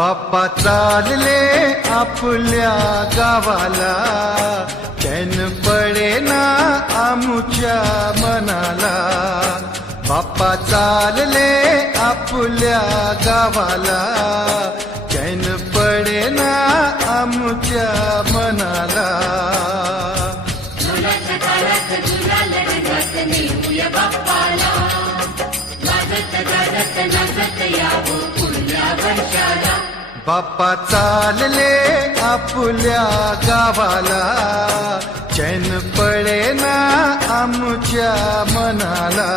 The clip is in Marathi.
बाप्पा चालले आपल्या गावाला, चैन पडेना आमुच्या मनाला. बाप्पा चालले आपल्या गावाला, चैन पडेना आमुच्या मनाला. झुलाच्या तालात झुलाल रंगात नेऊया बाप्पाला, वाजत गाजत नाचत यावं पुढल्या वर्षाला. बाप्पा चालले आपल्या गावाला, चैन पडेना आमुच्या मनाला.